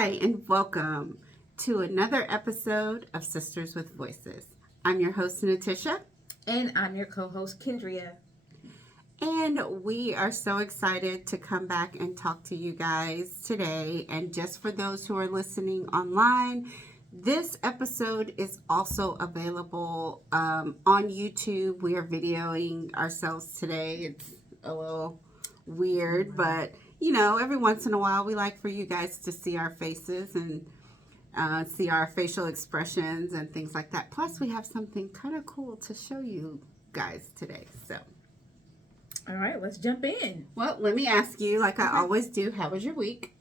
Hi, and welcome to another episode of Sisters with Voices. I'm your host, Natisha. And I'm your co-host, Kendria. And we are so excited to come back and talk to you guys today. And just for those who are listening online, this episode is also available on YouTube. We are videoing ourselves today. It's a little weird, but you know, every once in a while we like for you guys to see our faces and see our facial expressions and things like that. Plus, we have something kind of cool to show you guys today. So, all right, let's jump in. Well, let me ask you, like I always do, how was your week?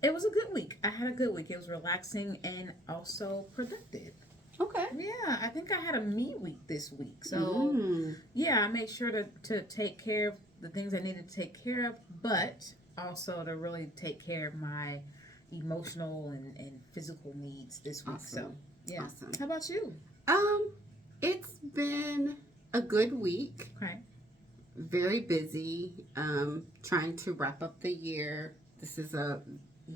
It was a good week. I had a good week. It was relaxing and also productive. Okay. Yeah, I think I had a me week this week. So, yeah, I made sure to take care of the things I needed to take care of, but also to really take care of my emotional and physical needs this week. Awesome. So, yeah. Awesome. How about you? It's been a good week. Okay. Very busy. Trying to wrap up the year. This is a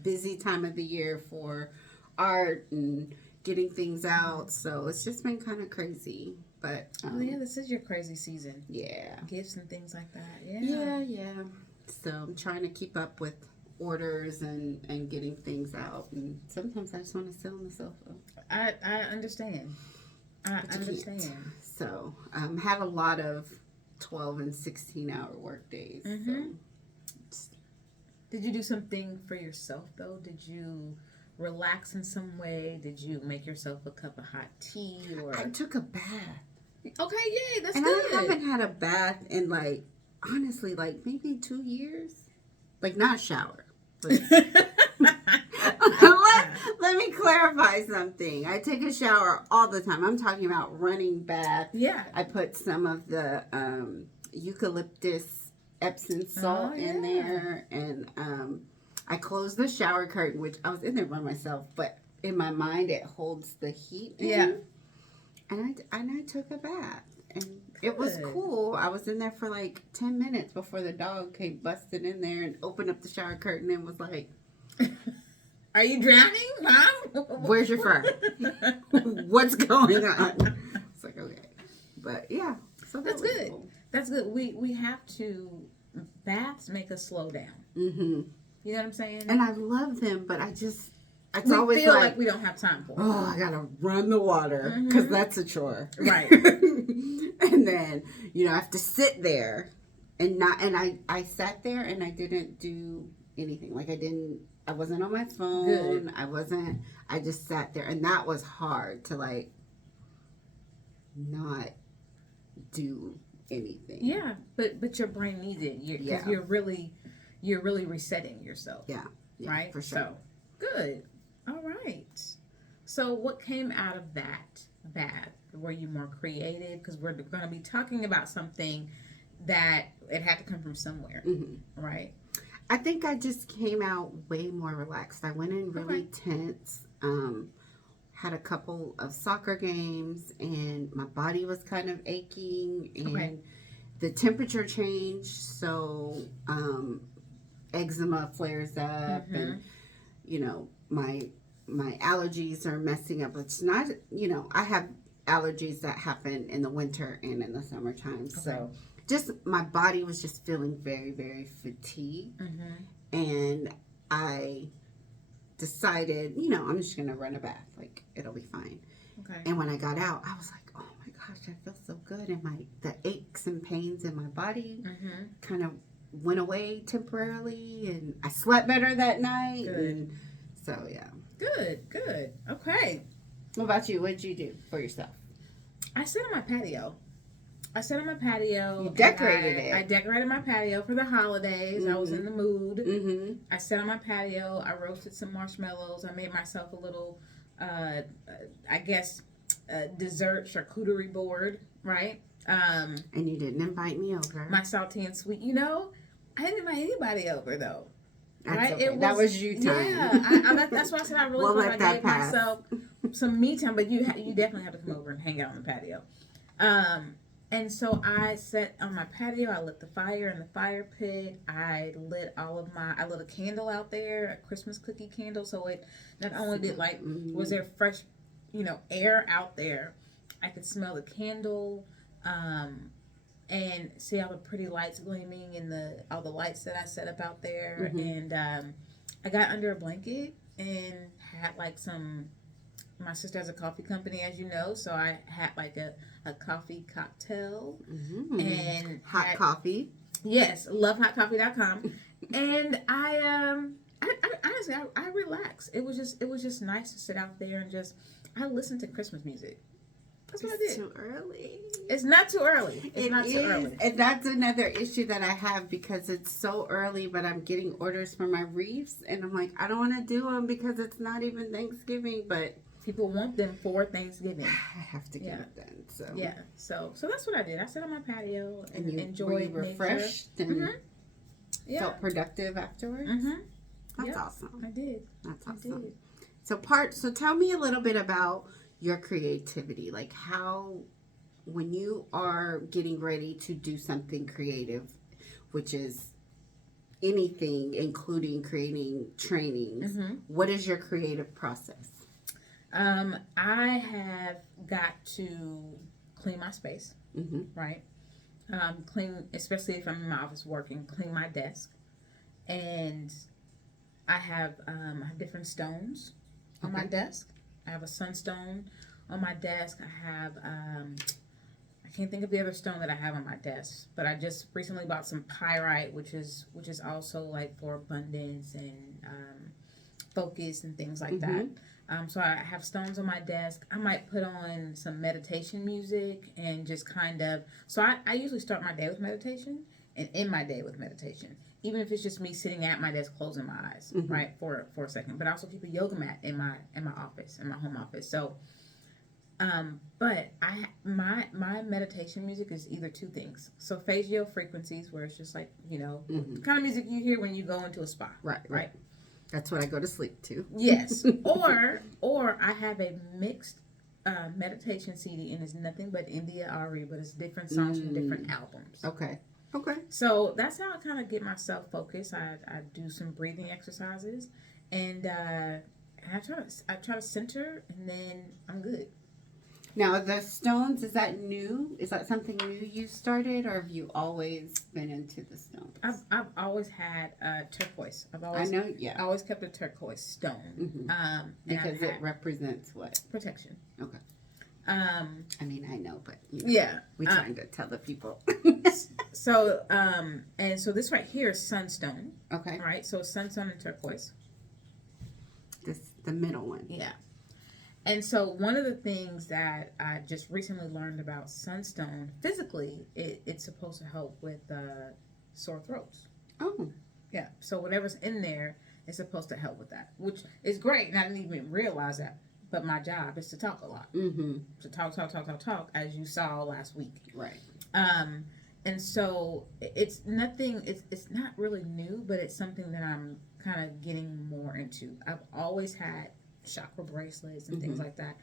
busy time of the year for art and getting things out. So it's just been kind of crazy. But yeah, this is your crazy season. Yeah. Gifts and things like that. Yeah. Yeah. So I'm trying to keep up with orders and getting things out. And sometimes I just want to sit on the sofa. I understand. I understand. So had a lot of 12 and 16 hour work days. Mm-hmm. So. Did you do something for yourself though? Did you relax in some way? Did you make yourself a cup of hot tea? Or I took a bath. Okay, yay, that's and good. I haven't had a bath in honestly, maybe 2 years. Not a shower. But let me clarify something. I take a shower all the time. I'm talking about running bath. Yeah. I put some of the eucalyptus Epsom salt in there, and I closed the shower curtain, which I was in there by myself, but in my mind it holds the heat in. Yeah. And I took a bath, and it was cool. I was in there for 10 minutes before the dog came busting in there and opened up the shower curtain and was like, "Are you drowning, Mom? Where's your fur? What's going on?" It's like, okay. But yeah, so that's good. Cool. That's good. We have to, baths make us slow down. Mm-hmm. You know what I'm saying? And I love them, but we always feel like we don't have time for it. Oh, I gotta run the water because that's a chore, right? And then I have to sit there and I sat there and I didn't do anything. I wasn't on my phone. Good. I just sat there, and that was hard to not do anything. Yeah, but your brain needs it. You're really resetting yourself. Yeah, right, for sure. So good. All right. So what came out of that bath? Were you more creative? Because we're going to be talking about something that it had to come from somewhere, right? I think I just came out way more relaxed. I went in really tense. Had a couple of soccer games, and my body was kind of aching, and the temperature changed, so eczema flares up, and my allergies are messing up. It's not, I have allergies that happen in the winter and in the summertime, so just my body was just feeling very, very fatigued, and I decided, I'm just going to run a bath. It'll be fine. Okay. And when I got out, I was like, oh my gosh, I feel so good. And the aches and pains in my body kind of went away temporarily. And I slept better that night. Good. And so, yeah. Good. Okay. What about you? What did you do for yourself? I sat on my patio. You decorated it. I decorated my patio for the holidays. I was in the mood. I sat on my patio. I roasted some marshmallows. I made myself a little, dessert charcuterie board, right? And you didn't invite me over. My salty and sweet. I didn't invite anybody over, though. That's right? Okay. That was you time. Yeah. That's why I said I really thought I gave myself some me time. But you definitely have to come over and hang out on the patio. And so I sat on my patio. I lit the fire in the fire pit. I lit a candle out there, a Christmas cookie candle. So it not only did like, was there fresh, air out there, I could smell the candle, and see all the pretty lights gleaming and all the lights that I set up out there. And I got under a blanket and had like my sister has a coffee company, as you know, so I had like a coffee cocktail and hot coffee. Yes, lovehotcoffee.com. And I honestly I relaxed. It was just nice to sit out there and I listened to Christmas music. That's what I did. It's too early. It's not too early. It's not too early. And that's another issue that I have because it's so early, but I'm getting orders for my wreaths, and I'm like, I don't want to do them because it's not even Thanksgiving, but people want them for Thanksgiving. I have to get it done. So yeah, so that's what I did. I sat on my patio and you enjoyed were refreshed and felt productive afterwards. That's awesome. I did. That's awesome. I did. So tell me a little bit about your creativity, like how when you are getting ready to do something creative, which is anything including creating trainings, what is your creative process? I have got to clean my space, right? Clean, especially if I'm in my office working, clean my desk. And I have different stones on my desk. I have a sunstone on my desk. I have, I can't think of the other stone that I have on my desk, but I just recently bought some pyrite, which is also like for abundance and focus and things like that. So I have stones on my desk. I might put on some meditation music and just so I usually start my day with meditation and end my day with meditation. Even if it's just me sitting at my desk closing my eyes, right, for a second. But I also keep a yoga mat in my office, in my home office. So, but my meditation music is either two things. So phasio frequencies, where it's just like, the kind of music you hear when you go into a spa. Right. That's what I go to sleep to. Yes. or I have a mixed meditation CD, and it's nothing but India Ari, but it's different songs from different albums. Okay. So that's how I kind of get myself focused. I do some breathing exercises, and I try to center, and then I'm good. Now the stones, is that new? Is that something new you started, or have you always been into the stones? I've always had turquoise. I always kept a turquoise stone. Because it represents what? Protection. Okay. I mean, I know, but we're trying to tell the people. So this right here is sunstone. Okay. All right. So sunstone and turquoise. The middle one. Yeah. And so one of the things that I just recently learned about sunstone, physically, it's supposed to help with sore throats. Oh. Yeah. So whatever's in there is supposed to help with that, which is great. And I didn't even realize that. But my job is to talk a lot. To talk, as you saw last week. Right. And so it's nothing, it's not really new, but it's something that I'm kind of getting more into. I've always had chakra bracelets and things like that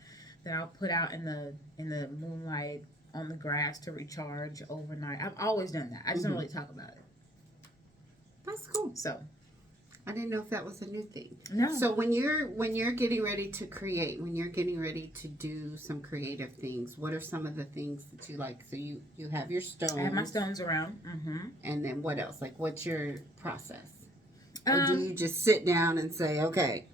I'll put out in the moonlight on the grass to recharge overnight. I've always done that. I just don't really talk about it. That's cool. So I didn't know if that was a new thing. No. So when you're getting ready to create, when you're getting ready to do some creative things, what are some of the things that you like? So you have your stones. I have my stones around. And then what else? Like, what's your process? Or do you just sit down and say, okay,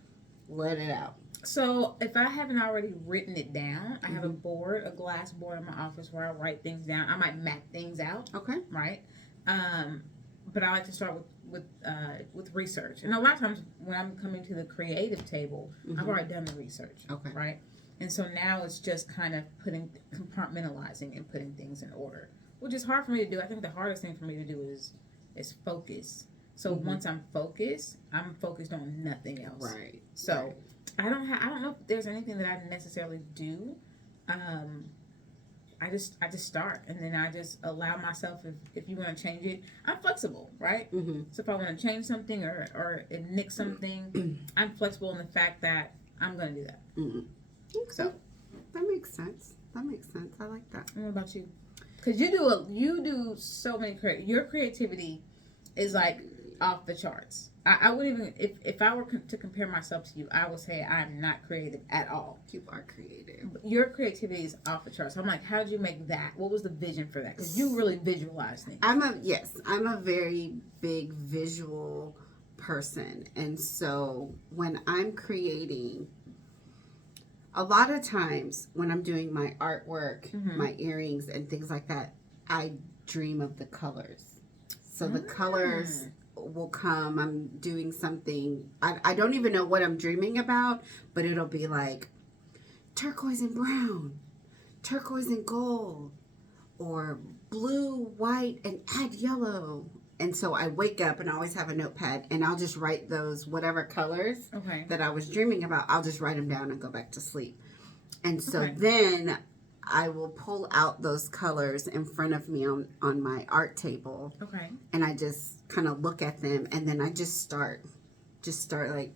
let it out? So if I haven't already written it down, I have a glass board in my office where I write things down. I might map things out. Okay. Right. But I like to start with research. And a lot of times when I'm coming to the creative table, I've already done the research. Okay. Right. And so now it's just kind of compartmentalizing and putting things in order, which is hard for me to do. I think the hardest thing for me to do is focus. So once I'm focused on nothing else. Right. So I don't know if there's anything that I necessarily do. I just start, and then I just allow myself, if you want to change it, I'm flexible, right? So if I want to change something or nick something, I'm flexible in the fact that I'm going to do that. Okay. So that makes sense. I like that. And what about you? Because you do so many your creativity is like off the charts. I wouldn't even if I were to compare myself to you, I would say I'm not creative at all. You are creative. Your creativity is off the charts. I'm like, how did you make that? What was the vision for that? Because you really visualize things. I'm a very big visual person, and so when I'm creating, a lot of times when I'm doing my artwork, my earrings and things like that, I dream of the colors. So the colors will come. I'm doing something. I don't even know what I'm dreaming about, but it'll be like turquoise and brown, turquoise and gold, or blue, white, and add yellow. And so I wake up and I always have a notepad and I'll just write those whatever colors that I was dreaming about. I'll just write them down and go back to sleep. And so then I will pull out those colors in front of me on my art table. Okay. And I just kind of look at them and then I just start like,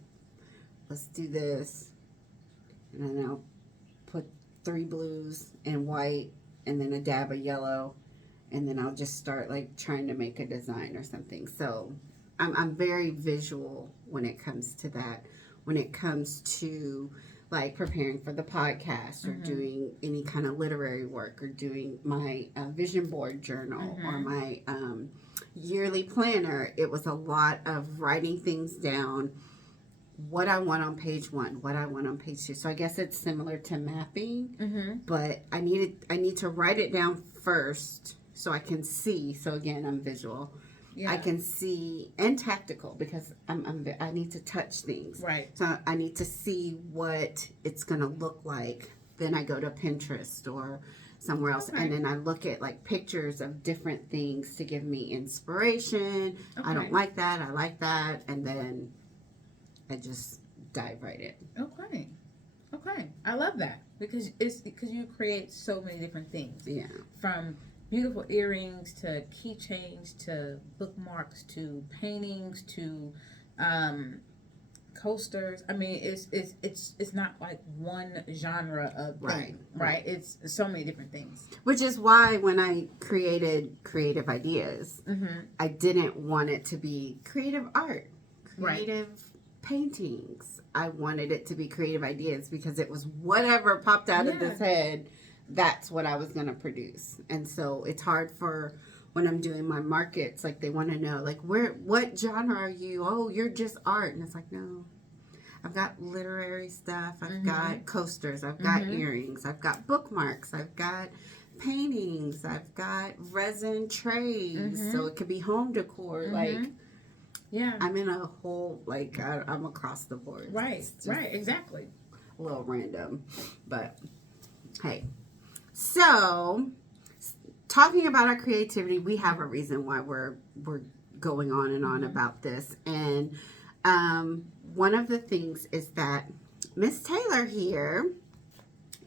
let's do this. And then I'll put 3 blues and white and then a dab of yellow. And then I'll just start like trying to make a design or something. So I'm very visual when it comes to that. When it comes to like preparing for the podcast or doing any kind of literary work or doing my vision board journal or my yearly planner, it was a lot of writing things down, what I want on page 1, what I want on page 2. So I guess it's similar to mapping, but I need to write it down first so I can see. So again, I'm visual. Yeah. I can see, and tactical, because I need to touch things. Right. So I need to see what it's going to look like. Then I go to Pinterest or somewhere else, and then I look at like pictures of different things to give me inspiration. I don't like that. I like that. And then I just dive right in. Okay. I love that because you create so many different things. Yeah. From beautiful earrings to keychains to bookmarks to paintings to coasters. I mean, it's not like one genre of thing, right? It's so many different things. Which is why when I created Creative Ideas, I didn't want it to be creative art, creative paintings. I wanted it to be Creative Ideas because it was whatever popped out of this head. That's what I was going to produce. And so it's hard for when I'm doing my markets, like they want to know, like, what genre are you? Oh, you're just art. And it's like, no, I've got literary stuff. I've got coasters. I've got earrings. I've got bookmarks. I've got paintings. I've got resin trays. So it could be home decor. Like, I'm in a whole, like, I'm across the board. Right, exactly. A little random, but hey. So, talking about our creativity, we have a reason why we're going on and on about this. And one of the things is that Miss Taylor here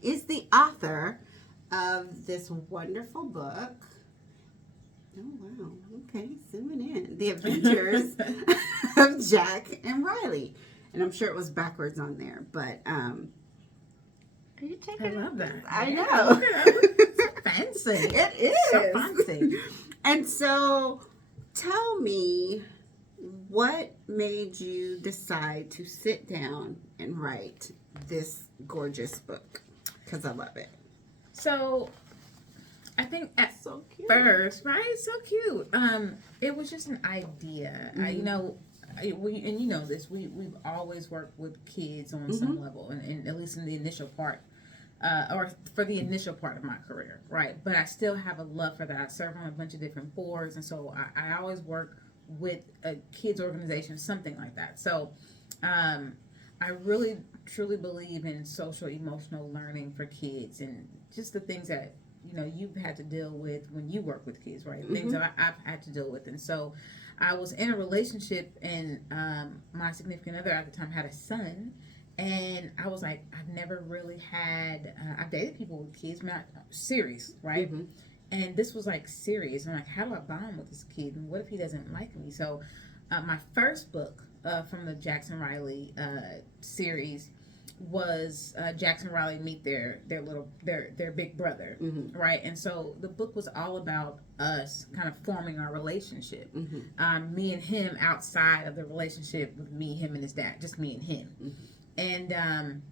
is the author of this wonderful book. Oh, wow. Okay, zooming in. The Adventures of Jack and Riley. And I'm sure it was backwards on there, but are you taking I love that. I know. It's fancy. It is. So fancy. And so, tell me, what made you decide to sit down and write this gorgeous book? Because I love it. So, I think at first, right? It's so cute. It was just an idea. You know, and you know this, we've always worked with kids on some level, and at least in the initial part, or for the initial part of my career, right? But I still have a love for that. I serve on a bunch of different boards, and so I always work with a kids organization, something like that. So I really truly believe in social emotional learning for kids, and just the things that you know you've had to deal with when you work with kids, right? Things that I've had to deal with. And so I was in a relationship, and my significant other at the time had a son, and I was like, I've never really had I've dated people with kids, not serious, right? And this was like serious. I'm like, how do I bond with this kid, and what if he doesn't like me? So my first book from the Jackson Riley series was Jax and Riley meet their big brother, right? And so the book was all about us kind of forming our relationship. Me and him outside of the relationship with me, him and his dad, just me and him. And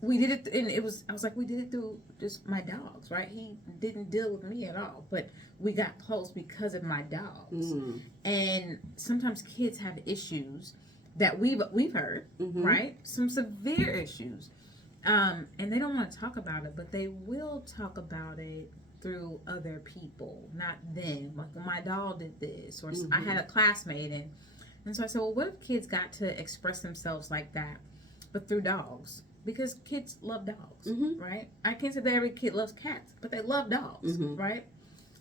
we did it, and I was like, we did it through just my dogs, right? He didn't deal with me at all, but we got close because of my dogs. And sometimes kids have issues that we've heard, right? Some severe issues, and they don't want to talk about it, but they will talk about it through other people, not them. Like, well, my dog did this, or I had a classmate, and so I said, well, what if kids got to express themselves like that, but through dogs? Because kids love dogs, right? I can't say that every kid loves cats, but they love dogs, right?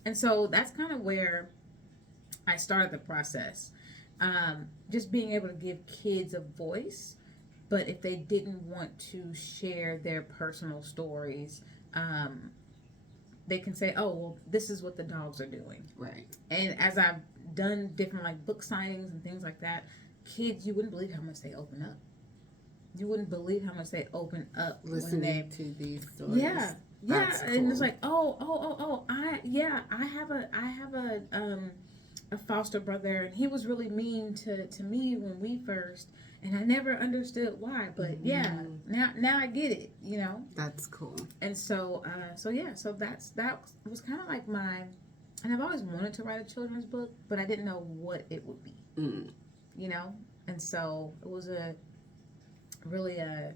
And so that's kind of where I started the process. Just being able to give kids a voice, but if they didn't want to share their personal stories, they can say, oh, well, this is what the dogs are doing. Right. And as I've done different like book signings and things like that, kids, you wouldn't believe how much they open up. You wouldn't believe how much they open up listening to these stories. Yeah, That's cool. And it's like, I have a foster brother, and he was really mean to me when we first, and I never understood why, but now I get it, you know. That's cool. And so that was kind of like and I've always wanted to write a children's book, but I didn't know what it would be, you know. And so it was really a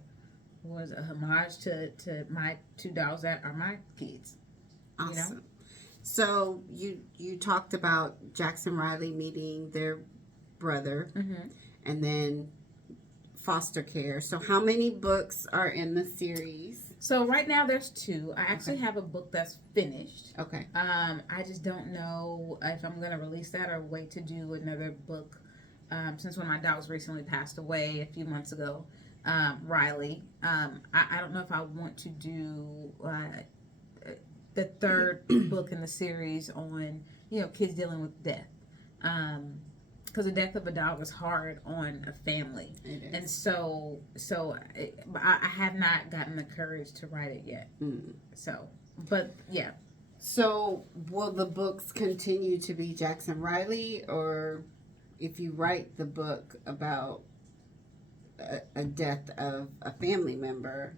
homage to my two dogs that are my kids. Awesome. You know? So you talked about Jax and Riley meeting their brother, and then foster care. So how many books are in the series? So right now there's 2. I actually have a book that's finished. Okay. I just don't know if I'm going to release that or wait to do another book. Since one of my dogs recently passed away a few months ago. Riley. I don't know if I want to do the 3rd book in the series on, you know, kids dealing with death. Because the death of a dog is hard on a family. It is. And so I have not gotten the courage to write it yet. So, but yeah. So will the books continue to be Jax and Riley, or if you write the book about a death of a family member,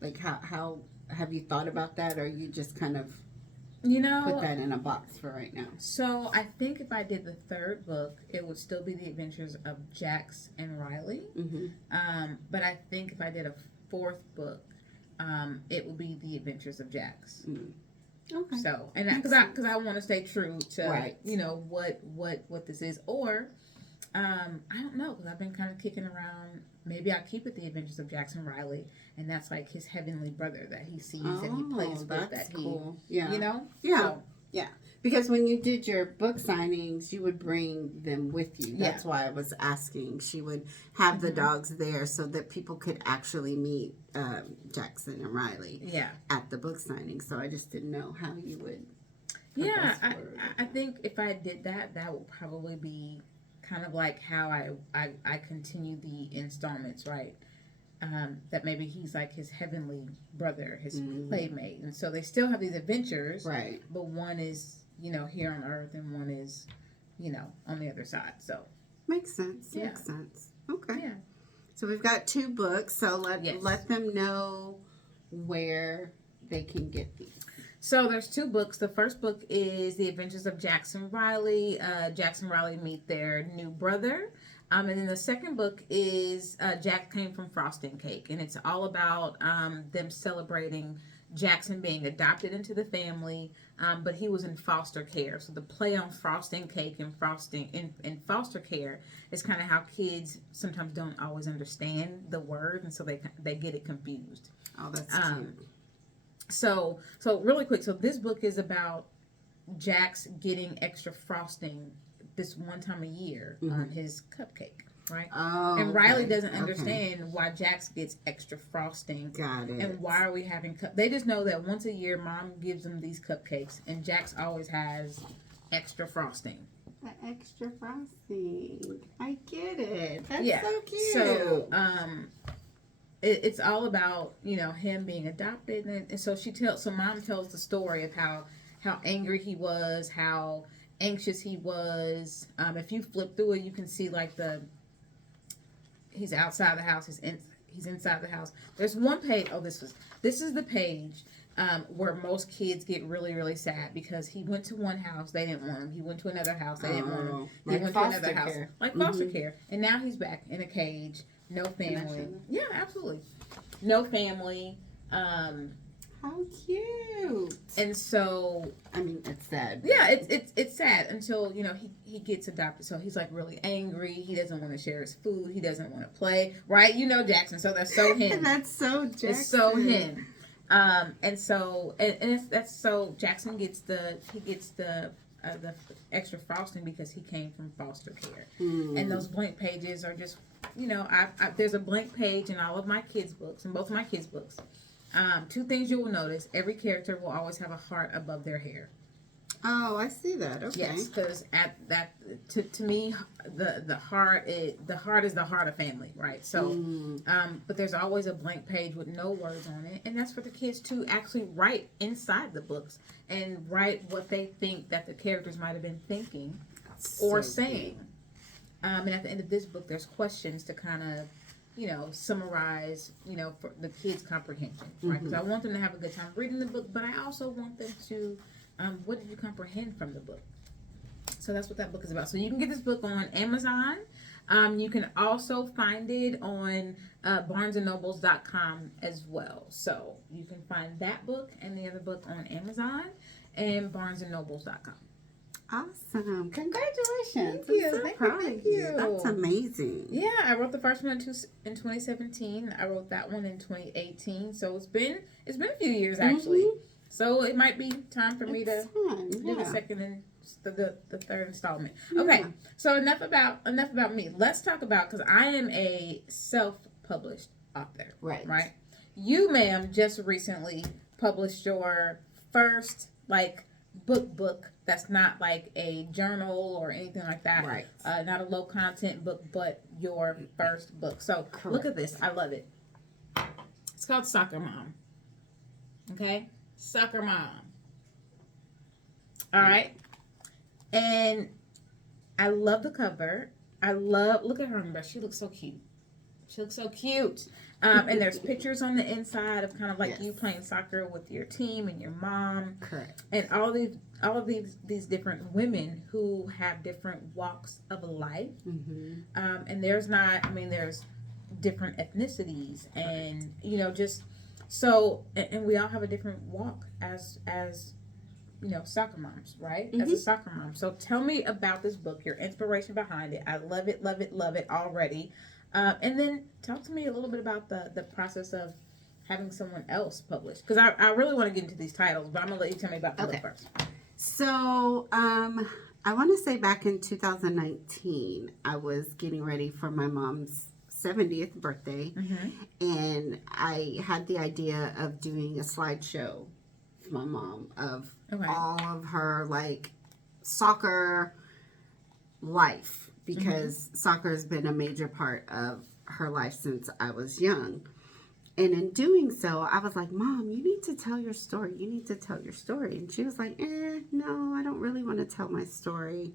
like how have you thought about that, or you just kind of put that in a box for right now? So I think if I did the 3rd book, it would still be the adventures of Jax and Riley. But I think if I did a 4th book, it would be the adventures of Jax. Okay. So, and because I want to stay true to you know what this is, or I don't know, because I've been kind of kicking around. Maybe I'll keep it the Adventures of Jax and Riley, and that's like his heavenly brother that he sees and he plays with. That's cool. You know? Yeah. So, yeah. Because when you did your book signings, you would bring them with you. That's why I was asking. She would have the dogs there so that people could actually meet Jackson and Riley at the book signing. So I just didn't know how you would. I think if I did that, that would probably be kind of like how I continue the installments, right? That maybe he's like his heavenly brother, his playmate. And so they still have these adventures. Right. But one is, you know, here on earth and one is, you know, on the other side. So. Makes sense. Yeah. Makes sense. Okay. Yeah. So we've got 2 books. So let them know where they can get these. So there's 2 books. The first book is The Adventures of Jax and Riley. Jax and Riley meet their new brother. And then the second book is Jack Came from Frosting Cake. And it's all about them celebrating Jackson being adopted into the family, but he was in foster care. So the play on frosting cake and frosting in foster care is kind of how kids sometimes don't always understand the word, and so they get it confused. Oh, that's cute. So really quick. So this book is about Jax getting extra frosting this one time a year on his cupcake. Right? Oh, and Riley doesn't understand why Jax gets extra frosting. Got it. And why are we having they just know that once a year Mom gives them these cupcakes and Jax always has extra frosting. The extra frosting. I get it. That's so cute. So it's all about, you know, him being adopted, and so mom tells the story of how angry he was, how anxious he was. If you flip through it, you can see like he's outside the house, he's inside the house. There's one page. Oh, this is the page where most kids get really, really sad because he went to one house, they didn't want him. He went to another house, they didn't want him. He went to another house, like foster care, and now he's back in a cage, no family. Yeah, absolutely, no family. How cute. And so, I mean, it's sad. Yeah, it's sad until, you know, he gets adopted. So he's like really angry. He doesn't want to share his food. He doesn't want to play. Right? You know Jackson. So that's so him. That's so Jackson. It's so him. And so that's so Jackson gets the extra frosting because he came from foster care. And those blank pages are just, you know, there's a blank page in all of my kids' books, in both of my kids' books. Two things you will notice: every character will always have a heart above their hair. Oh, I see that. Okay. Yes, because at that to me, the heart is the heart of family, right? So, but there's always a blank page with no words on it, and that's for the kids to actually write inside the books and write what they think that the characters might have been thinking or saying. And at the end of this book, there's questions to kind of, you know, summarize, you know, for the kids' comprehension, right? Because I want them to have a good time reading the book, but I also want them to, what did you comprehend from the book? So that's what that book is about. So you can get this book on Amazon. You can also find it on barnesandnobles.com as well. So you can find that book and the other book on Amazon and barnesandnobles.com. Awesome. Congratulations. Thank you. I'm so proud of you. That's amazing. Yeah, I wrote the first one in 2017. I wrote that one in 2018. So it's been a few years actually. So it might be time for me to do the second and the third installment. Okay. So enough about me. Let's talk about, because I am a self-published author. Right. You, ma'am, just recently published your first book that's not like a journal or anything like that. Right. Not a low content book, but your first book. So Look at this. I love it. It's called Soccer Mom. Okay? Soccer Mom. All right. And I love the cover. Look at her on the back. She looks so cute. And there's pictures on the inside of kind of like you playing soccer with your team and your mom. Correct. And all of these different women who have different walks of life. And there's different ethnicities, and, you know, just so, and we all have a different walk as you know, soccer moms, right? As a soccer mom. So tell me about this book, your inspiration behind it. I love it already. And then talk to me a little bit about the process of having someone else publish. Because I really want to get into these titles, but I'm going to let you tell me about the book first. So, I want to say back in 2019, I was getting ready for my mom's 70th birthday. And I had the idea of doing a slideshow for my mom of all of her, like, soccer life. Because soccer has been a major part of her life since I was young. And in doing so, I was like, Mom, you need to tell your story. And she was like, no, I don't really want to tell my story.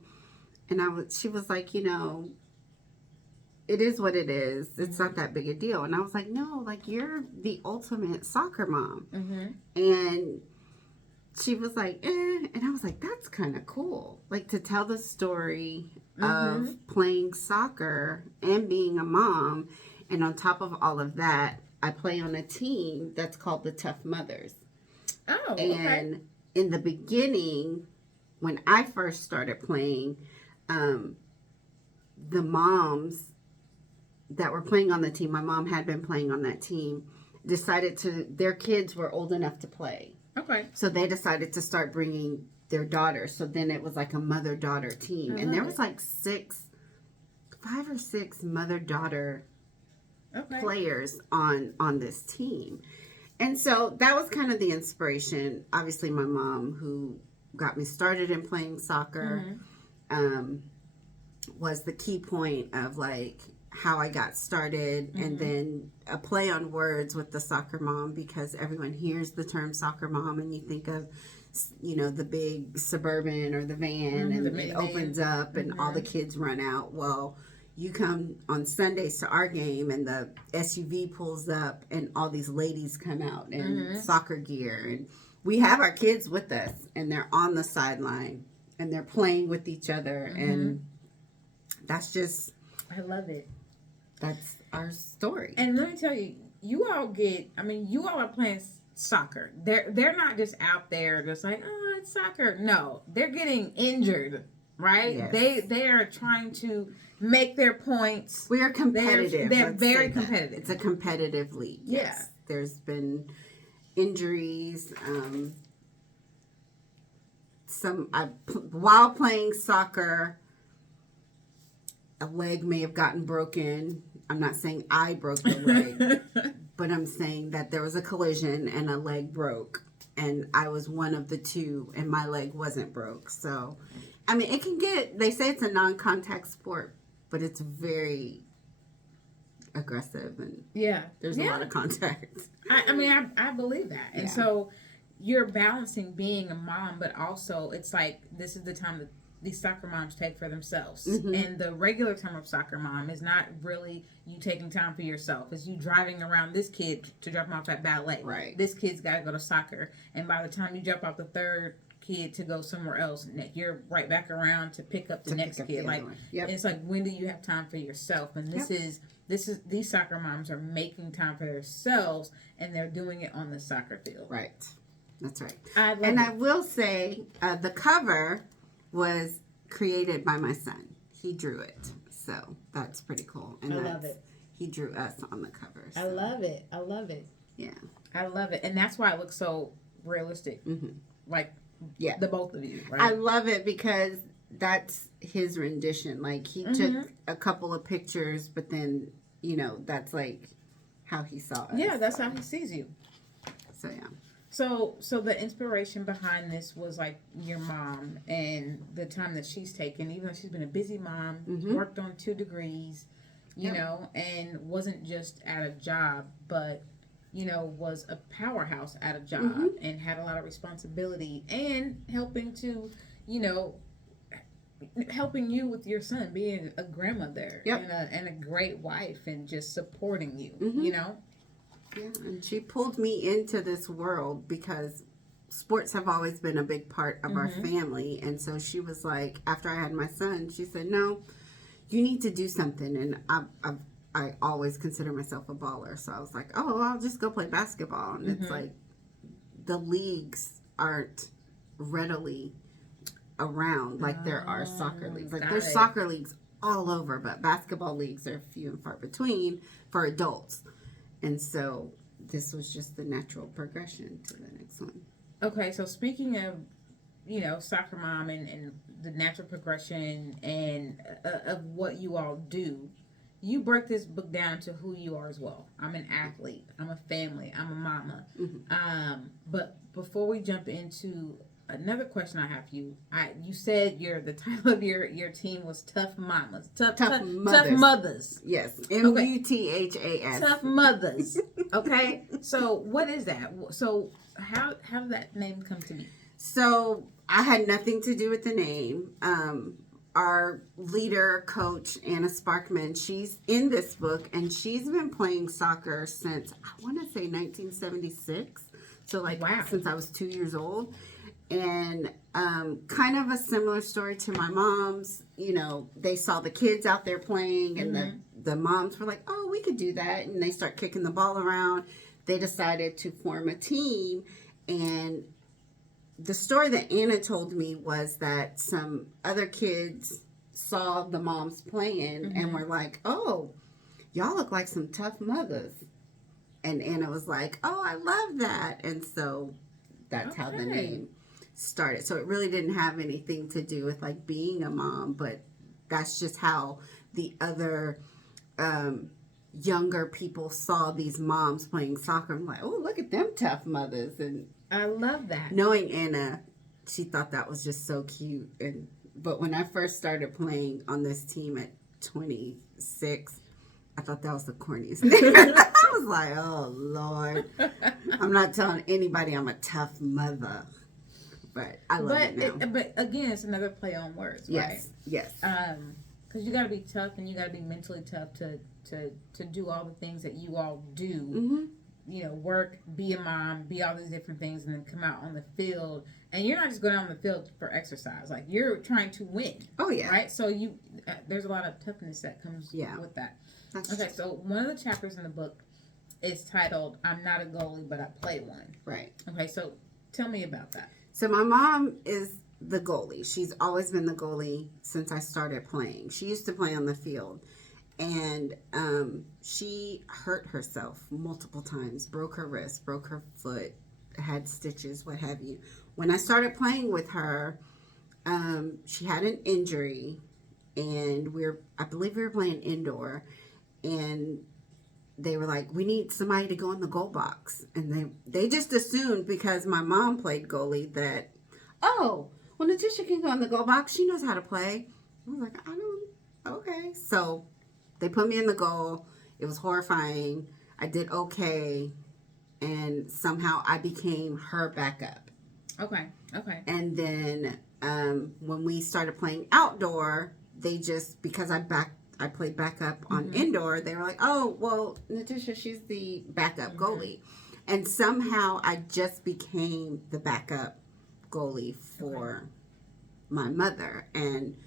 And she was like, you know, it is what it is. It's not that big a deal. And I was like, no, like, you're the ultimate soccer mom. And she was like, And I was like, that's kind of cool. Like, to tell the story of playing soccer and being a mom. And on top of all of that, I play on a team that's called the Tough Mothers. Oh, and in the beginning, when I first started playing, the moms that were playing on the team, my mom had been playing on that team, their kids were old enough to play. So they decided to start bringing their daughters. So then it was like a mother-daughter team. And there was like 5 or 6 mother-daughter players on this team. And so that was kind of the inspiration. Obviously, my mom, who got me started in playing soccer, was the key point of, like, how I got started, and then a play on words with the soccer mom, because everyone hears the term soccer mom and you think of, you know, the big Suburban or the van, and it opens up and all the kids run out. Well, you come on Sundays to our game and the SUV pulls up and all these ladies come out in soccer gear, and we have our kids with us and they're on the sideline and they're playing with each other, and that's just, I love it. That's our story. And let me tell you, you all are playing soccer. They're not just out there just like, oh, it's soccer. No, they're getting injured, right? Yes. They are trying to make their points. We are competitive. They're very competitive. It's a competitive league. Yes. Yeah. There's been injuries. While playing soccer, a leg may have gotten broken. I'm not saying I broke the leg, but I'm saying that there was a collision and a leg broke, and I was one of the two, and my leg wasn't broke. So, I mean, it can get, they say it's a non-contact sport, but it's very aggressive, and there's a lot of contact. I believe that. And so you're balancing being a mom, but also it's like, this is the time that these soccer moms take for themselves. And the regular term of soccer mom is not really you taking time for yourself. It's you driving around this kid to drop him off at ballet. Right. This kid's got to go to soccer. And by the time you drop off the third kid to go somewhere else, you're right back around to pick up the next kid. Like, it's like, when do you have time for yourself? And this is these soccer moms are making time for themselves, and they're doing it on the soccer field. Right. That's right. I will say the cover was created by my son. He drew it. So that's pretty cool. And I love it. He drew us on the cover. So. I love it. I love it. Yeah. I love it. And that's why it looks so realistic. Like, the both of you, right? I love it because that's his rendition. Like, he took a couple of pictures, but then, you know, that's like how he saw us. Yeah, that's how he sees you. So, yeah. So the inspiration behind this was like your mom and the time that she's taken, even though she's been a busy mom, worked on 2 degrees, you know, and wasn't just at a job, but, you know, was a powerhouse at a job and had a lot of responsibility, and helping to, you know, helping you with your son, being a grandmother and a great wife, and just supporting you, you know. Yeah, and she pulled me into this world because sports have always been a big part of our family. And so she was like, after I had my son, she said, no, you need to do something. And I always consider myself a baller. So I was like, oh, well, I'll just go play basketball. And it's like, the leagues aren't readily around like there are soccer leagues. Like, there's soccer leagues all over, but basketball leagues are few and far between for adults. And so this was just the natural progression to the next one. Okay, so speaking of, you know, soccer mom and the natural progression and of what you all do, you break this book down to who you are as well. I'm an athlete. I'm a family. I'm a mama. But before we jump into another question I have for you, you said the title of your team was Tough Mamas. Tough Mothers. Yes. MUTHAS. Tough Mothers. Okay. So what is that? So how did that name come to be? So I had nothing to do with the name. Our leader, coach, Anna Sparkman, she's in this book, and she's been playing soccer since, I want to say 1976. So since I was 2 years old. And kind of a similar story to my mom's. You know, they saw the kids out there playing, and the moms were like, oh, we could do that. And they start kicking the ball around. They decided to form a team. And the story that Anna told me was that some other kids saw the moms playing and were like, oh, y'all look like some tough mothers. And Anna was like, oh, I love that. And so that's how the name started. So it really didn't have anything to do with like being a mom, but that's just how the other younger people saw these moms playing soccer. I'm like, oh, look at them tough mothers. And I love that. Knowing Anna, she thought that was just so cute. But when I first started playing on this team at 26, I thought that was the corniest thing. I was like, oh, Lord. I'm not telling anybody I'm a tough mother. But I love it now. But again, it's another play on words, right? Yes. Because you got to be tough and you got to be mentally tough to do all the things that you all do. Mm-hmm. You know, work, be a mom, be all these different things, and then come out on the field. And you're not just going out on the field for exercise. Like, you're trying to win. Oh, yeah. Right? So there's a lot of toughness that comes with that. That's okay, so one of the chapters in the book is titled, I'm Not a Goalie, But I Play One. Right. Okay, so tell me about that. So my mom is the goalie. She's always been the goalie since I started playing. She used to play on the field. And she hurt herself multiple times, broke her wrist, broke her foot, had stitches, what have you. When I started playing with her, she had an injury, and I believe we were playing indoor, and they were like, we need somebody to go in the goal box. And they just assumed because my mom played goalie that, oh, well, Natisha can go in the goal box. She knows how to play. I was like, okay. So they put me in the goal. It was horrifying. I did okay. And somehow I became her backup. Okay. And then when we started playing outdoor, they just, because I played backup on indoor, they were like, oh, well, Natisha, she's the backup goalie. And somehow I just became the backup goalie for my mother. And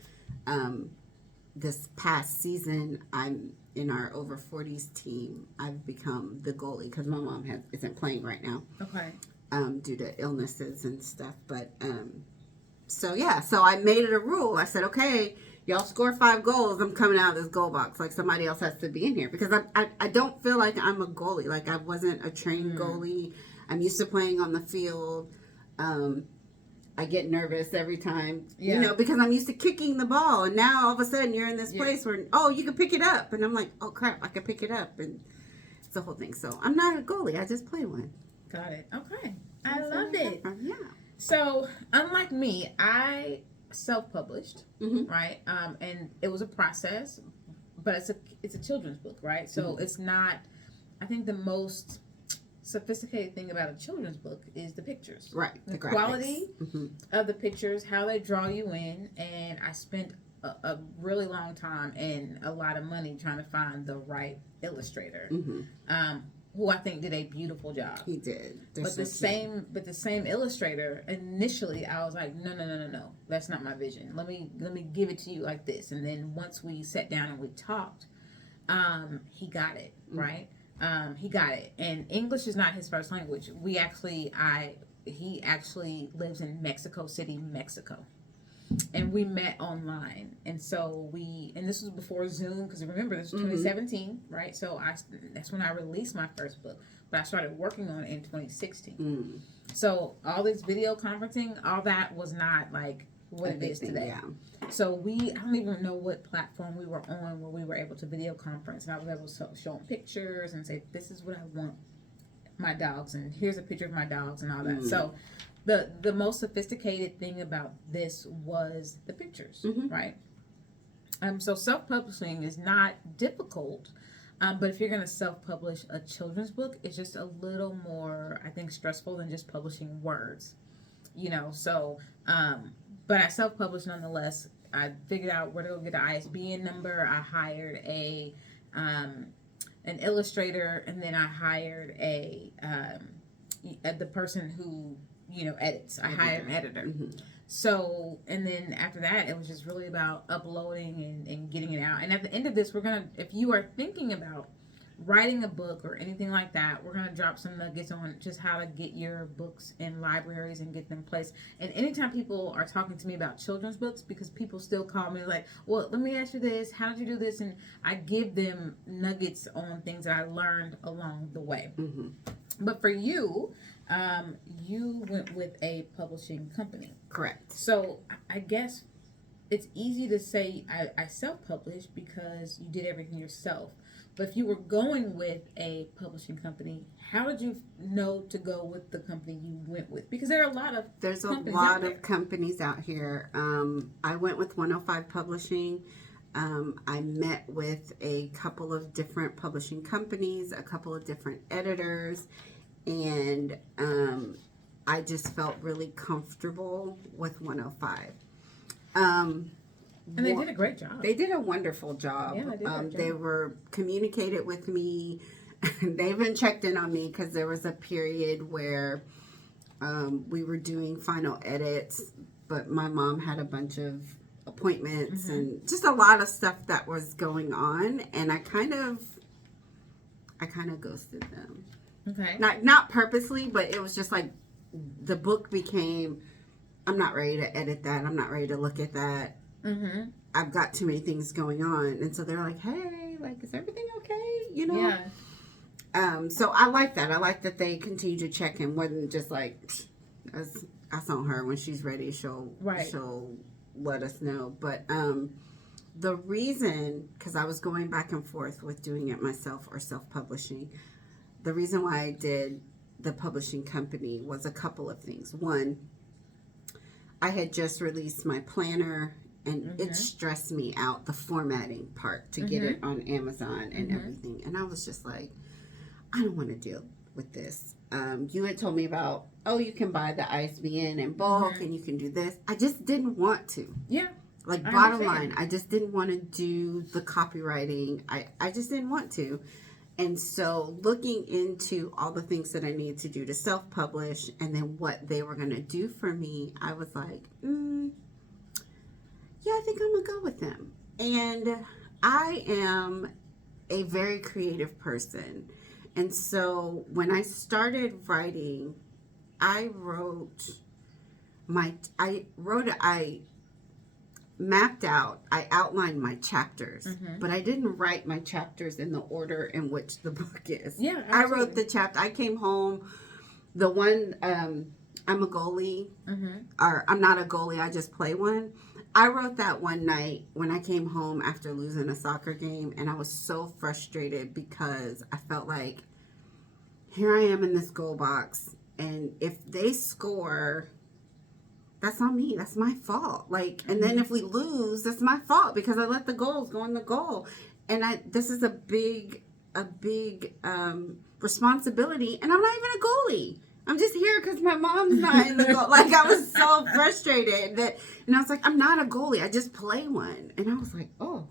this past season, I'm in our over 40s team. I've become the goalie because my mom isn't playing right now. Okay. Due to illnesses and stuff. But so I made it a rule. I said, okay, y'all score 5 goals, I'm coming out of this goal box. Like, somebody else has to be in here because I don't feel like I'm a goalie. Like, I wasn't a trained goalie. I'm used to playing on the field. I get nervous every time, because I'm used to kicking the ball. And now all of a sudden you're in this place where, you can pick it up. And I'm like, oh, crap, I can pick it up. And it's the whole thing. So I'm not a goalie. I just play one. Got it. Okay. I loved it. Yeah. So, unlike me, I self-published, right? And it was a process, but it's a children's book, right? So it's not, I think the most sophisticated thing about a children's book is the pictures. Right. The quality of the pictures, how they draw you in, and I spent a really long time and a lot of money trying to find the right illustrator, who I think did a beautiful job. He did. But the same illustrator, initially I was like, no, that's not my vision. Let me give it to you like this. And then once we sat down and we talked, he got it, right? He got it. And English is not his first language. He actually lives in Mexico City, Mexico. And we met online. And so and this was before Zoom, because remember, this was 2017, right? So that's when I released my first book. But I started working on it in 2016. So all this video conferencing, all that was not like what it is today. Yeah. So I don't even know what platform we were on where we were able to video conference. And I was able to show them pictures and say, this is what I want my dogs. And here's a picture of my dogs and all that. So the most sophisticated thing about this was the pictures, right? So self-publishing is not difficult, but if you're going to self-publish a children's book, it's just a little more, I think, stressful than just publishing words, So, but I self-published nonetheless. I figured out where to go get an ISBN number. I hired an illustrator, and then I hired the person who edits. I hired an editor. So, and then after that, it was just really about uploading and getting it out. And at the end of this, if you are thinking about writing a book or anything like that, we're going to drop some nuggets on just how to get your books in libraries and get them placed. And anytime people are talking to me about children's books, because people still call me like, well, let me ask you this, how did you do this? And I give them nuggets on things that I learned along the way. But for you, you went with a publishing company. Correct. So I guess it's easy to say I self-published because you did everything yourself. But if you were going with a publishing company, how did you know to go with the company you went with? Because there are a lot of companies out here. I went with 105 Publishing. I met with a couple of different publishing companies, a couple of different editors, and I just felt really comfortable with 105. And they did a great job. They did a wonderful job. Yeah, they did a great job. They were communicated with me. They even checked in on me because there was a period where we were doing final edits, but my mom had a bunch of appointments and just a lot of stuff that was going on, and I kind of ghosted them. Okay. Not purposely, but it was just like the book became, I'm not ready to edit that. I'm not ready to look at that. Mm-hmm. I've got too many things going on. And so they're like, hey, like, is everything okay? You know? Yeah. So I like that. I like that they continue to check in. Wasn't just like, that's on her. When she's ready, she'll let us know. But the reason, because I was going back and forth with doing it myself or self-publishing, the reason why I did the publishing company was a couple of things. One, I had just released my planner, and it stressed me out, the formatting part, to get it on Amazon and everything. And I was just like, I don't want to deal with this. You had told me about, you can buy the ISBN in bulk and you can do this. I just didn't want to. Yeah. Like, bottom line, I just didn't want to do the copywriting. I just didn't want to. And so looking into all the things that I needed to do to self-publish and then what they were going to do for me, I was like, yeah, I think I'm going to go with them. And I am a very creative person. And so when I started writing, I mapped out, I outlined my chapters, but I didn't write my chapters in the order in which the book is. Yeah, absolutely. I wrote the chapter. I came home, the one, I'm a goalie, or I'm not a goalie, I just play one. I wrote that one night when I came home after losing a soccer game, and I was so frustrated because I felt like, here I am in this goal box, and if they score, that's on me. That's my fault. Like, and then if we lose, that's my fault because I let the goals go in the goal. And this is a big responsibility. And I'm not even a goalie. I'm just here because my mom's not in the goal. Like, I was so frustrated and I was like, I'm not a goalie. I just play one. And I was like, oh.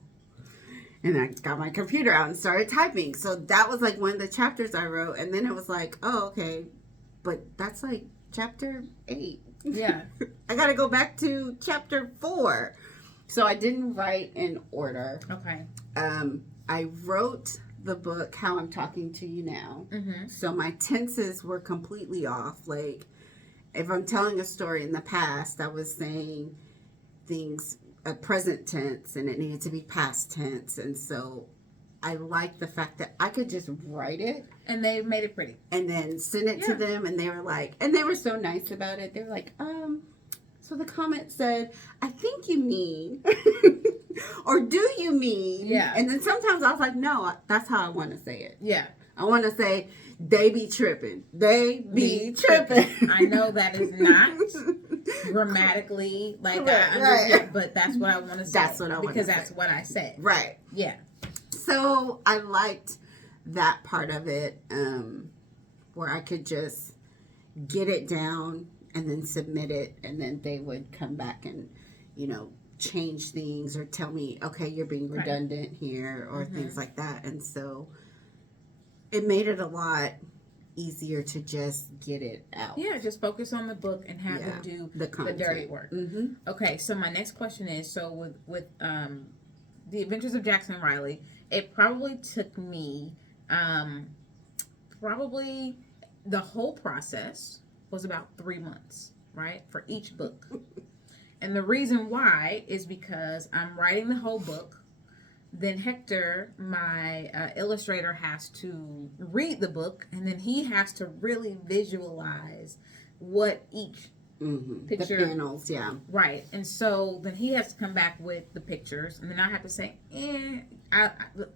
And I got my computer out and started typing. So that was like one of the chapters I wrote. And then it was like, oh, okay. But that's like chapter 8. Yeah. I got to go back to chapter 4. So I didn't write in order. Okay. I wrote the book how I'm talking to you now. So my tenses were completely off. Like, if I'm telling a story in the past, I was saying things present tense and it needed to be past tense. And so I like the fact that I could just write it. And they made it pretty. And then send it to them, and they were like, and they were so nice about it. They were like, so the comment said, I think you mean, or do you mean? Yeah. And then sometimes I was like, no, that's how I want to say it. Yeah. I want to say, they be tripping. They be tripping. I know that is not grammatically, like, right. But that's what I want to say. That's what I want to say. Because that's what I said. Right. Yeah. So I liked that part of it, where I could just get it down and then submit it, and then they would come back and, change things or tell me, okay, you're being redundant here, or things like that. And so it made it a lot easier to just get it out. Yeah, just focus on the book and have them do the dirty work. Okay, so my next question is, so with The Adventures of Jackson Riley, it probably took me, probably the whole process was about 3 months, right, for each book. And the reason why is because I'm writing the whole book. Then Hector, my illustrator, has to read the book, and then he has to really visualize what each picture, the panels, right. And so then he has to come back with the pictures, and then I have to say,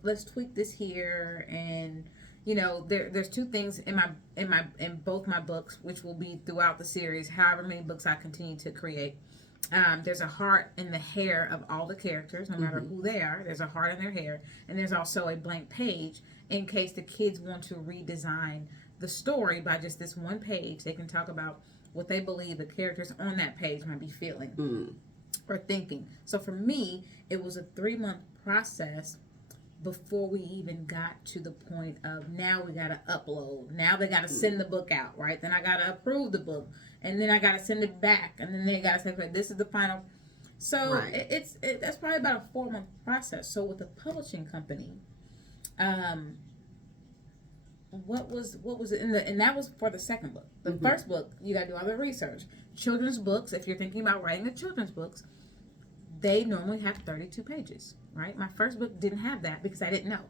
let's tweak this here, and there's 2 things in both my books, which will be throughout the series, however many books I continue to create. There's a heart in the hair of all the characters, no matter who they are. There's a heart in their hair, and there's also a blank page in case the kids want to redesign the story by just this one page. They can talk about what they believe the characters on that page might be feeling or thinking. So for me, it was a 3-month process before we even got to the point of now we got to upload. Now they got to send the book out, right? Then I got to approve the book, and then I got to send it back, and then they got to say, okay, this is the final. So Right. That's probably about a 4-month process. So with the publishing company, what was it in the, and that was for the second book. The first book, you got to do all the research. Children's books, if you're thinking about writing the children's books, they normally have 32 pages, right? My first book didn't have that because I didn't know,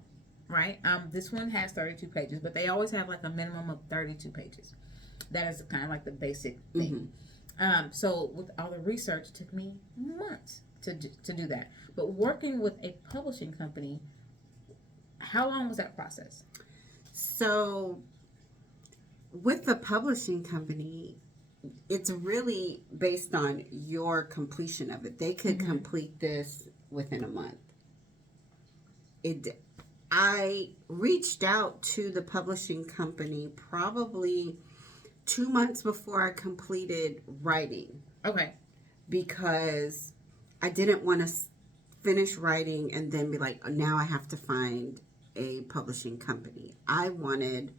right? This one has 32 pages, but they always have like a minimum of 32 pages. That is kind of like the basic thing. So with all the research, it took me months to do that. But working with a publishing company, how long was that process? So, with the publishing company, it's really based on your completion of it. They could complete this within a month. I reached out to the publishing company probably 2 months before I completed writing. Okay. Because I didn't want to finish writing and then be like, now I have to find a publishing company. I wanted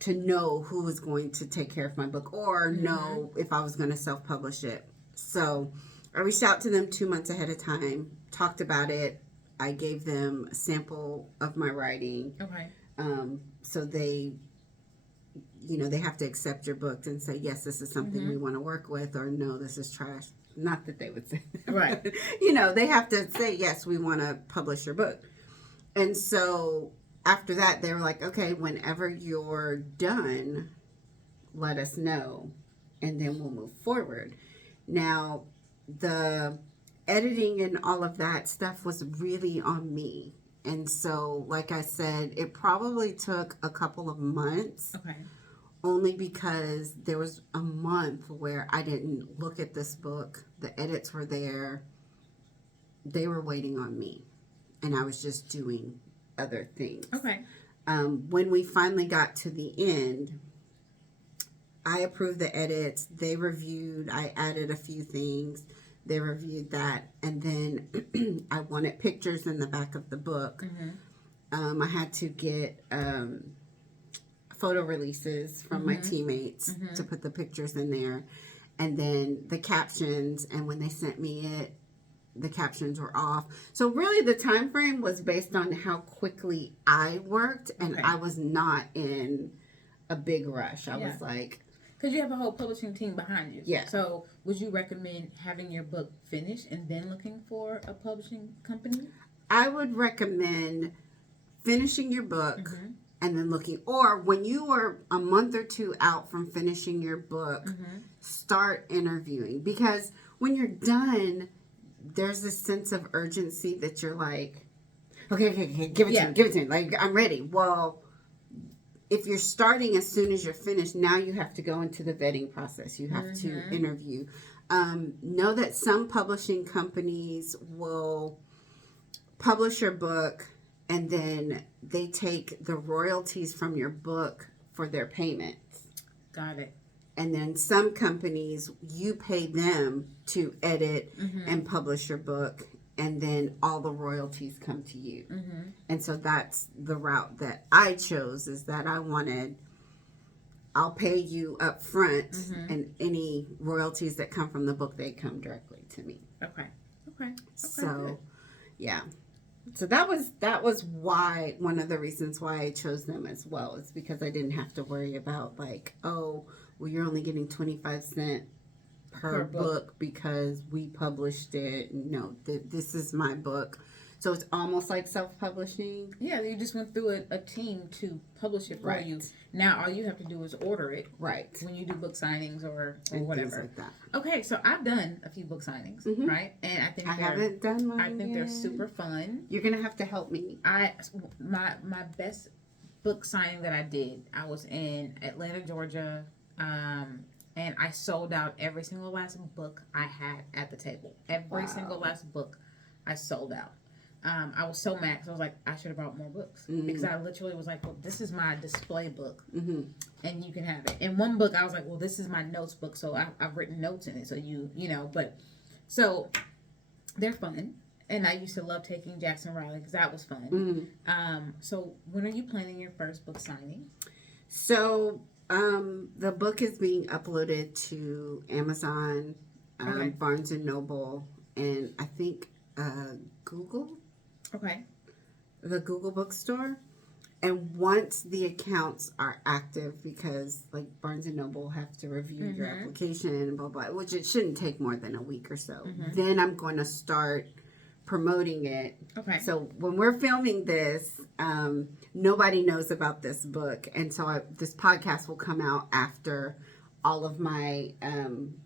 to know who was going to take care of my book or know if I was going to self-publish it. So I reached out to them 2 months ahead of time, talked about it. I gave them a sample of my writing. Okay. So they, they have to accept your book and say, yes, this is something we want to work with, or no, this is trash. Not that they would say that. Right. But, they have to say, yes, we want to publish your book. And so after that, they were like, okay, whenever you're done, let us know, and then we'll move forward. Now, the editing and all of that stuff was really on me. And so, like I said, it probably took a couple of months. Okay. Only because there was a month where I didn't look at this book. The edits were there. They were waiting on me. And I was just doing other things. Okay. When we finally got to the end, I approved the edits. They reviewed. I added a few things. They reviewed that. And then I wanted pictures in the back of the book. I had to get photo releases from my teammates to put the pictures in there. And then the captions. And when they sent me it, the captions were off. So really the time frame was based on how quickly I worked, and I was not in a big rush. I was like, because you have a whole publishing team behind you. Yeah. So would you recommend having your book finished and then looking for a publishing company? I would recommend finishing your book and then looking, or when you are a month or two out from finishing your book, start interviewing, because when you're done, there's this sense of urgency that you're like, okay, give it to me. Like, I'm ready. Well, if you're starting as soon as you're finished, now you have to go into the vetting process. You have to interview. Know that some publishing companies will publish your book and then they take the royalties from your book for their payments. Got it. And then some companies, you pay them to edit and publish your book, and then all the royalties come to you. And so that's the route that I chose, is that I'll pay you up front, and any royalties that come from the book, they come directly to me. Okay. So, good. Yeah. So that was why, one of the reasons why I chose them as well, is because I didn't have to worry about like, oh, well, you're only getting 25 cents per book because we published it. No, this is my book. So it's almost like self-publishing. Yeah, you just went through a team to publish it for you. Now all you have to do is order it. Right. When you do book signings or and whatever. Things like that. Okay, so I've done a few book signings, right? And I think I haven't done mine I think they're yet. super fun. You're gonna have to help me. My best book signing that I did, I was in Atlanta, Georgia, and I sold out every single last book I had at the table. Every single last book I sold out. I was so mad because I was like, I should have brought more books because I literally was like, well, this is my display book, and you can have it. In one book, I was like, well, this is my notes book, so I've written notes in it, so you know. But so they're fun, and I used to love taking Jackson Riley because that was fun. So when are you planning your first book signing? So the book is being uploaded to Amazon, Barnes and Noble, and I think Google. Okay. The Google bookstore. And once the accounts are active, because like Barnes and Noble have to review your application and blah blah, which it shouldn't take more than a week or so. Then I'm going to start promoting it. Okay. So when we're filming this, nobody knows about this book, and so this podcast will come out after all of my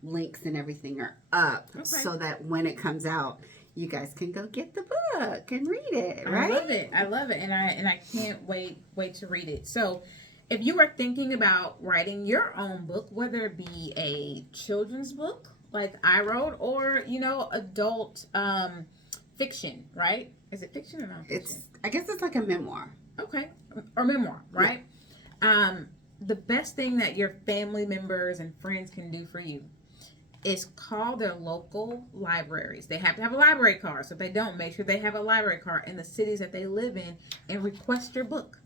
links and everything are up, so that when it comes out, you guys can go get the book and read it, right? I love it, and I can't wait to read it. So, if you are thinking about writing your own book, whether it be a children's book like I wrote, or adult fiction, right? Is it fiction or nonfiction? I guess it's like a memoir. Okay, or memoir, right? Yeah. The best thing that your family members and friends can do for you is call their local libraries. They have to have a library card. So if they don't, make sure they have a library card in the cities that they live in and request your book.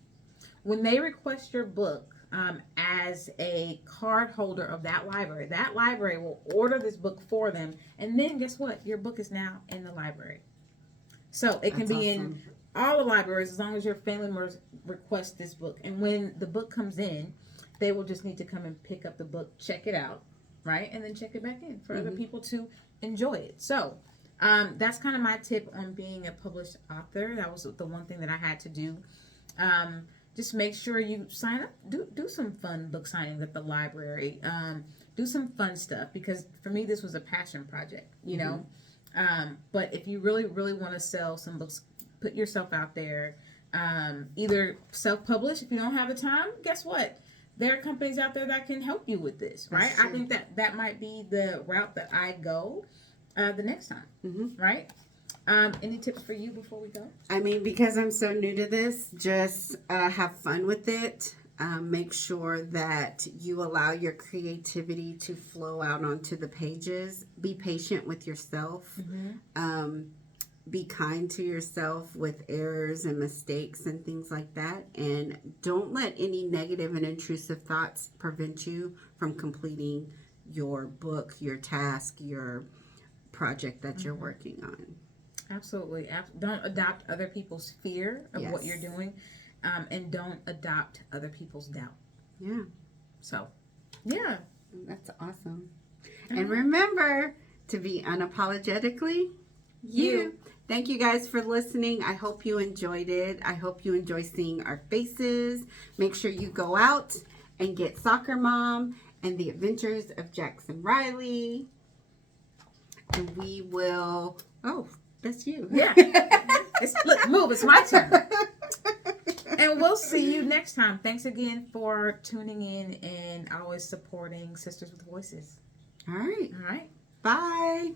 When they request your book as a card holder of that library will order this book for them. And then guess what? Your book is now in the library. So it can be in all the libraries as long as your family members request this book. And when the book comes in, they will just need to come and pick up the book, check it out, right? And then check it back in for other people to enjoy it. So that's kind of my tip on being a published author. That was the one thing that I had to do. Just make sure you sign up, do some fun book signings at the library. Do some fun stuff, because for me, this was a passion project, you know. But if you really, really want to sell some books, put yourself out there. Either self-publish if you don't have the time. Guess what? There are companies out there that can help you with this, right? I think that might be the route that I go the next time, right? Any tips for you before we go? I mean, because I'm so new to this, just have fun with it. Make sure that you allow your creativity to flow out onto the pages. Be patient with yourself. Be kind to yourself with errors and mistakes and things like that. And don't let any negative and intrusive thoughts prevent you from completing your book, your task, your project that you're working on. Absolutely. Don't adopt other people's fear of what you're doing, and don't adopt other people's doubt. Yeah. So, yeah. That's awesome. And remember to be unapologetically you. Thank you guys for listening. I hope you enjoyed it. I hope you enjoy seeing our faces. Make sure you go out and get Soccer Mom and the Adventures of Jackson Riley. And we will... Oh, that's you. Yeah. Move. It's my turn. And we'll see you next time. Thanks again for tuning in and always supporting Sisters with Voices. All right. All right. Bye.